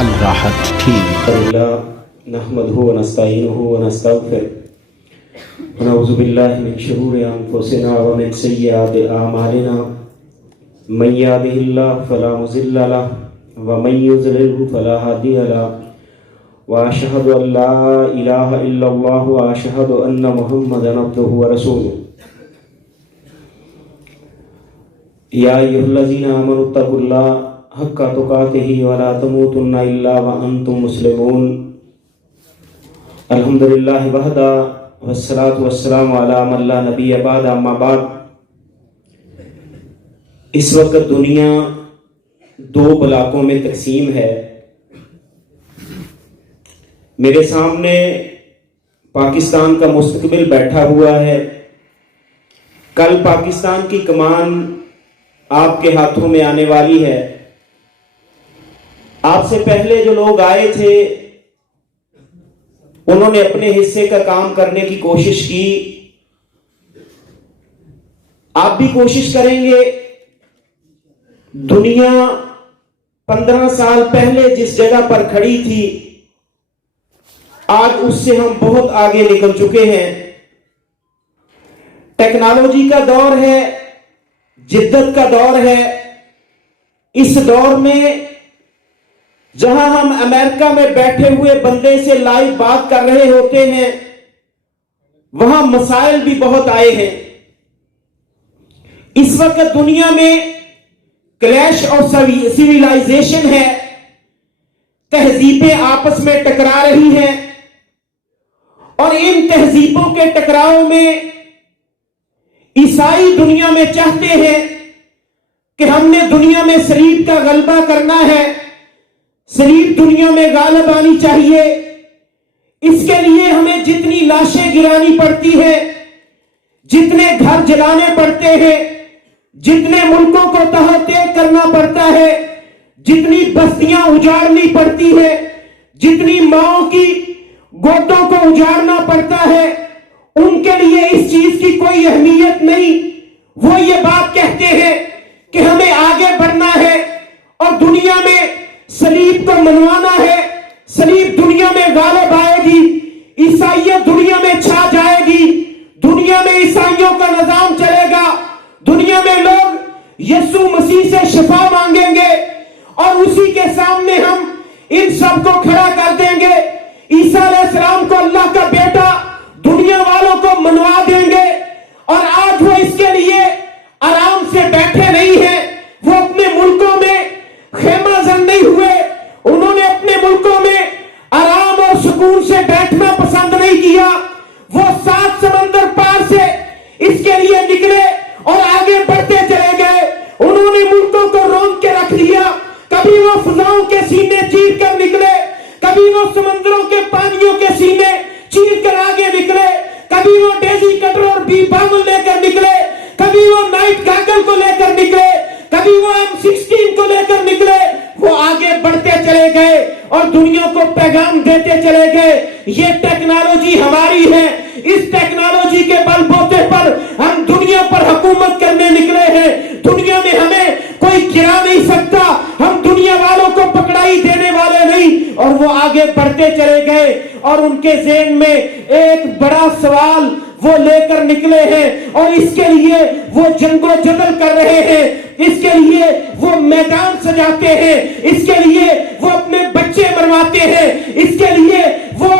الراحت ٹھیک نحمده ونستعینه ونستغفره ونعوذ باللہ من شرور انفسنا ومن سیئات اعمالنا من یهده اللہ فلا مضل له ومن یضلل فلا هادی له واشهد ان لا الہ الا اللہ واشهد ان محمدا عبدہ ورسولہ یا ایھا الذین آمنوا اتقوا اللہ حق تقاتہ ولا تموتن الا وانتم مسلمون الحمدللہ وحدہ والصلاة والسلام علی من لا نبی بعد اما بعد۔ اس وقت دنیا دو بلاکوں میں تقسیم ہے۔ میرے سامنے پاکستان کا مستقبل بیٹھا ہوا ہے۔ کل پاکستان کی کمان آپ کے ہاتھوں میں آنے والی ہے۔ آپ سے پہلے جو لوگ آئے تھے انہوں نے اپنے حصے کا کام کرنے کی کوشش کی، آپ بھی کوشش کریں گے۔ دنیا 15 سال پہلے جس جگہ پر کھڑی تھی آج اس سے ہم بہت آگے نکل چکے ہیں۔ ٹیکنالوجی کا دور ہے، جدت کا دور ہے۔ اس دور میں جہاں ہم امریکہ میں بیٹھے ہوئے بندے سے لائیو بات کر رہے ہوتے ہیں وہاں مسائل بھی بہت آئے ہیں۔ اس وقت دنیا میں کلیش آف سیویلائزیشن ہے، تہذیبیں آپس میں ٹکرا رہی ہیں، اور ان تہذیبوں کے ٹکراؤ میں عیسائی دنیا میں چاہتے ہیں کہ ہم نے دنیا میں صلیب کا غلبہ کرنا ہے، صلیب دنیا میں غالب آنی چاہیے۔ اس کے لیے ہمیں جتنی لاشیں گرانی پڑتی ہیں، جتنے گھر جلانے پڑتے ہیں، جتنے ملکوں کو تحقیق کرنا پڑتا ہے، جتنی بستیاں اجاڑنی پڑتی ہیں، جتنی ماؤں کی گودوں کو اجاڑنا پڑتا ہے، ان کے لیے اس چیز کی کوئی اہمیت نہیں۔ وہ یہ بات کہتے ہیں کہ ہمیں آگے بڑھنا ہے اور دنیا میں صلیب کو منوانا ہے، صلیب دنیا میں غالب آئے گی، عیسائیت دنیا میں چھا جائے گی، دنیا میں عیسائیوں کا نظام چلے گا، دنیا میں لوگ یسوع مسیح سے شفا مانگیں گے اور اسی کے سامنے ہم ان سب کو کھڑا کر دیں گے۔ عیسیٰ علیہ السلام کو اللہ کا بیٹا دنیا والوں کو منوا دیں گے، اور آج وہ اس کے لیے آرام سے بیٹھے نہیں ہیں۔ وہ اپنے ملکوں میں خیمہ زن نہیں ہوئے، انہوں نے اپنے ملکوں میں آرام اور سکون سے بیٹھنا پسند نہیں کیا۔ وہ 7 سمندر پار سے اس کے لیے نکلے اور آگے بڑھتے چلے گئے۔ انہوں نے ملکوں کو روک کے رکھ لیا۔ کبھی وہ فضاؤں کے سینے چیر کر نکلے، کبھی وہ سمندروں کے پانیوں کے سینے چیر کر آگے نکلے، کبھی وہ ڈیزی کٹر اور بی بام لے کر نکلے، کبھی وہ نائٹ گاگل کو لے کر نکلے، کبھی وہ M16 کو لے کر نکلے۔ وہ آگے بڑھتے چلے گئے اور دنیا کو پیغام دیتے چلے گئے، یہ ٹیکنالوجی ہماری ہے، اس ٹیکنالوجی کے بل بوتے پر ہم دنیا پر حکومت کرنے نکلے ہیں۔ دنیا میں ہمیں کوئی گرا نہیں سکتا، ہم دنیا والوں کو پکڑائی دینے والے نہیں۔ اور وہ آگے بڑھتے چلے گئے اور ان کے ذہن میں ایک بڑا سوال وہ لے کر نکلے ہیں، اور اس کے لیے وہ جنگ و جدل کر رہے ہیں، اس کے لیے وہ میدان سجاتے ہیں، اس کے لیے وہ اپنے بچے مرواتے ہیں، اس کے لیے وہ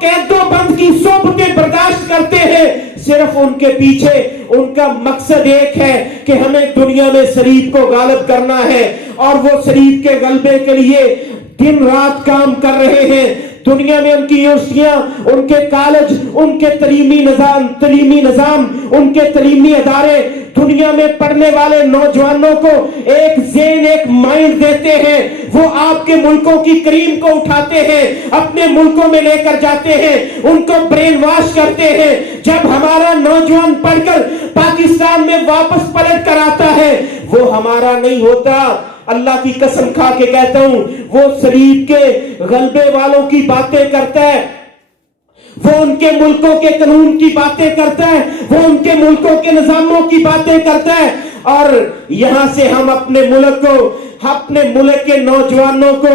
قید و بند کی صحبتیں برداشت کرتے ہیں۔ صرف ان کے پیچھے ان کا مقصد ایک ہے کہ ہمیں دنیا میں صلیب کو غالب کرنا ہے، اور وہ صلیب کے غلبے کے لیے دن رات کام کر رہے ہیں۔ دنیا میں ان کی یونیورسٹیاں، ان کے کالج، ان کے تعلیمی نظام، ان کے تعلیمی ادارے دنیا میں پڑھنے والے نوجوانوں کو ایک ذہن، ایک مائنڈ دیتے ہیں۔ وہ آپ کے ملکوں کی کریم کو اٹھاتے ہیں، اپنے ملکوں میں لے کر جاتے ہیں، ان کو برین واش کرتے ہیں۔ جب ہمارا نوجوان پڑھ کر پاکستان میں واپس پلٹ کر آتا ہے وہ ہمارا نہیں ہوتا۔ اللہ کی قسم کھا کے کہتا ہوں، وہ صلیب کے غلبے والوں کی باتیں کرتا ہے، وہ ان کے ملکوں کے قانون کی باتیں کرتا ہے، وہ ان کے ملکوں کے نظاموں کی باتیں کرتا ہے، اور یہاں سے ہم اپنے ملک کو، اپنے ملک کے نوجوانوں کو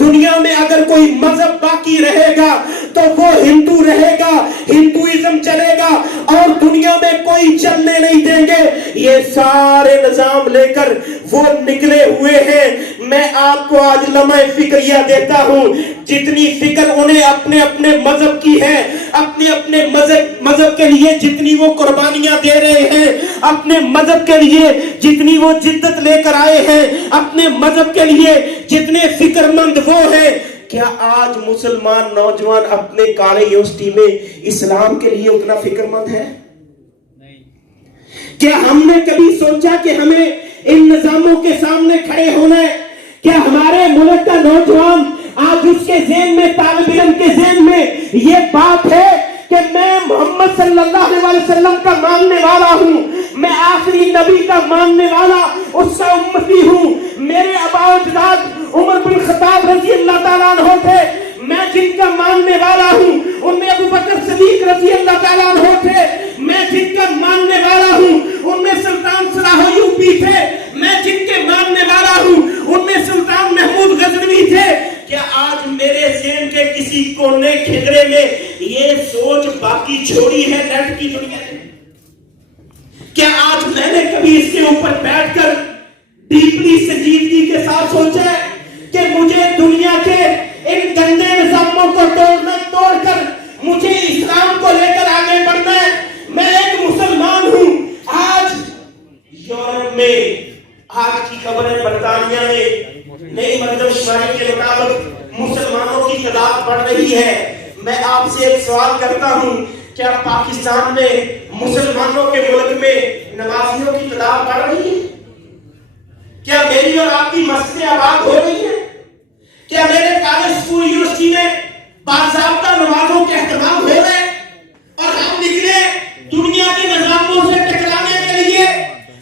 دنیا میں اگر کوئی مذہب باقی رہے گا تو وہ ہندو رہے گا، ہندوازم چلے گا، اور دنیا میں کوئی چلنے نہیں دیں گے۔ یہ سارے نظام لے کر وہ نکلے ہوئے ہیں۔ میں آپ کو آج لمحہ فکریہ دیتا ہوں، جتنی فکر انہیں اپنے اپنے مذہب کی ہے، اپنے اپنے مذہب کے لیے جتنی وہ قربانیاں دے رہے ہیں، اپنے مذہب کے لیے جتنی وہ جدت لے کر آئے ہیں، اپنے مذہب کے لیے جتنے فکر مند وہ ہیں، کیا آج مسلمان نوجوان اپنے کالج یونیورسٹی میں اسلام کے لیے اتنا فکر مند ہے؟ کیا ہم نے کبھی سوچا کہ ہمیں ان نظاموں کے سامنے کھڑے ہونا ہے؟ کیا ہمارے ملک کا نوجوان آج اس کے ذہن میں، طالب علم کے ذہن میں یہ بات ہے کہ میں محمد صلی اللہ علیہ وسلم کا ماننے والا ہوں، میں آخری نبی کا ماننے والا اس کا امتی ہوں، میرے آباء و اجداد عمر بن خطاب رضی اللہ تعالیٰ عنہ تھے، میں جن کا ماننے والا ہوں ان میں ابو بکر صدیق رضی اللہ تعالیٰ عنہ تھے، میں جن کا ماننے والا ہوں ان میں سلطان صلاح ایوبی تھے، میں جن کے ماننے والا ہوں ان میں سلطان محمود غزنوی تھے۔ کیا آج میرے ذہن کے کسی کونے کھدرے میں یہ سوچ باقی چھوڑی ہے نیٹ کی دنیا نے؟ کیا آج میں نے کبھی اس کے اوپر بیٹھ کر ڈیپلی سنجیدگی کے ساتھ سوچا ہے کہ مجھے دنیا کے ان گندے نظاموں کو توڑ کر مجھے اسلام کو لے کر آگے بڑھنا ہے؟ میں ایک مسلمان ہوں۔ آج یورپ میں، آج کی خبریں برطانیہ میں نئی مردم شماری کے مطابق مسلمانوں کی تعداد بڑھ رہی ہے۔ میں آپ سے ایک سوال کرتا ہوں، کیا پاکستان میں مسلمانوں کے ملک میں نمازیوں کی تعداد بڑھ رہی ہے؟ کیا میری اور آپ کی مسجدیں آباد ہو رہی ہیں؟ کیا میرے کالج، اسکول، یونیورسٹی میں باضابطہ نمازوں کے اہتمام ہو رہے ہیں؟ اور ہم نکلے دنیا کے نظاموں سے ٹکرانے کے لیے۔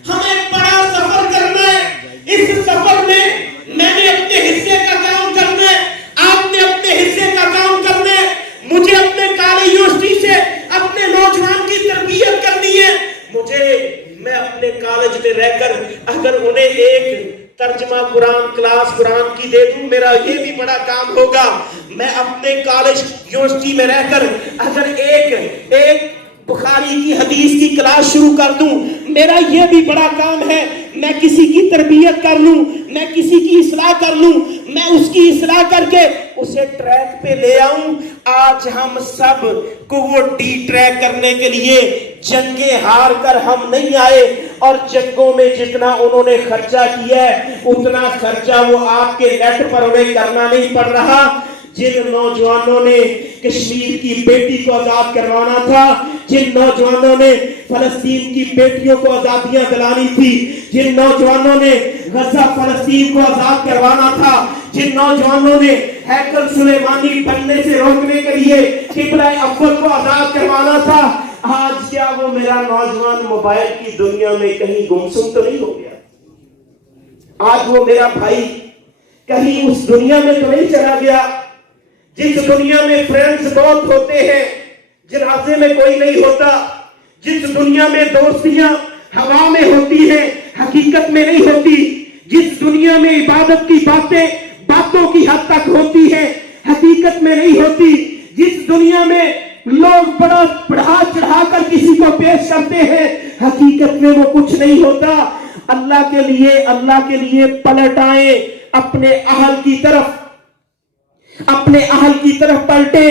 ہمیں بڑا سفر کرنا ہے، اس سفر میں میں نے اپنے حصے کا کام کرنا ہے، آپ نے اپنے حصے کا کام کرنا ہے۔ مجھے اپنے کالج یونیورسٹی سے اپنے نوجوان کی تربیت کرنی ہے۔ میں اپنے کالج میں رہ کر اگر انہیں ایک ترجمہ کلاس قرآن کی دے دوں، میرا یہ بھی بڑا کام ہوگا۔ میں اپنے کالج یونیورسٹی میں رہ کر اگر ایک بخاری کی حدیث کی کلاس شروع کر دوں، میرا یہ بھی بڑا کام ہے۔ میں کسی کی تربیت کر لوں، میں کسی کی اصلاح کر لوں، میں اس کی اصلاح کر کے اسے ٹریک پہ لے آؤں۔ آج ہم سب کو وہ ڈی ٹریک کرنے کے لیے جنگیں ہار کر ہم نہیں آئے، اور جنگوں میں جتنا انہوں نے خرچہ کیا ہے اتنا خرچہ وہ آپ کے نیٹ پر انہیں کرنا نہیں پڑ رہا۔ جن نوجوانوں نے کشمیر کی بیٹی کو آزاد کروانا تھا، جن نوجوانوں نے فلسطین کی بیٹیوں کو آزادیاں دلانی تھی، جن نوجوانوں نے غزہ فلسطین کو آزاد کروانا تھا، جن نوجوانوں نے ہیکل سلیمانی بننے سے روکنے کے لیے قبلہ اول کو آزاد کروانا تھا، آج کیا وہ میرا نوجوان موبائل کی دنیا میں کہیں گمسم تو نہیں ہو گیا؟ آج وہ میرا بھائی کہیں اس دنیا میں تو نہیں چلا گیا جس دنیا میں فرینڈز بہت ہوتے ہیں، جنازے میں کوئی نہیں ہوتا، جس دنیا میں دوستیاں ہوا میں ہوتی ہیں حقیقت میں نہیں ہوتی، جس دنیا میں عبادت کی باتوں کی حد تک ہوتی ہیں حقیقت میں نہیں ہوتی، جس دنیا میں لوگ بڑھا چڑھا کر کسی کو پیش کرتے ہیں حقیقت میں وہ کچھ نہیں ہوتا۔ اللہ کے لیے پلٹ آئیں، اپنے اہل کی طرف پلٹے،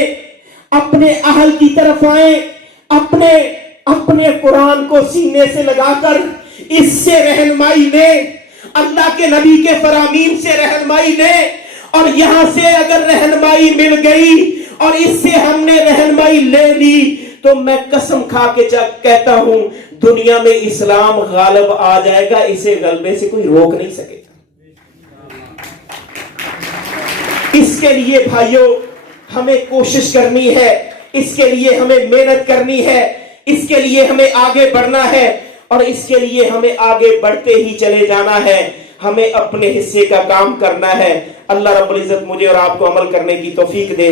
اپنے اہل کی طرف آئیں، اپنے قرآن کو سینے سے لگا کر اس سے رہنمائی لے، اللہ کے نبی کے فرامین سے رہنمائی لے، اور یہاں سے اگر رہنمائی مل گئی اور اس سے ہم نے رہنمائی لے لی تو میں قسم کھا کے کہتا ہوں دنیا میں اسلام غالب آ جائے گا، اسے غلبے سے کوئی روک نہیں سکے گا۔ اس کے لیے بھائیوں ہمیں کوشش کرنی ہے، اس کے لیے ہمیں محنت کرنی ہے، اس کے لیے ہمیں آگے بڑھنا ہے، اور اس کے لیے ہمیں آگے بڑھتے ہی چلے جانا ہے، ہمیں اپنے حصے کا کام کرنا ہے۔ اللہ رب العزت مجھے اور آپ کو عمل کرنے کی توفیق دے۔